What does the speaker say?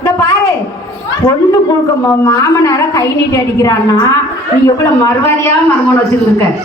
இந்த பாரு, பொண்ணு கொடுக்க மாமனார கை நீட்டி அடிக்கிறான்னா நீ எவ்வளவு மறுவாதியா மருமகன் வச்சிருக்க.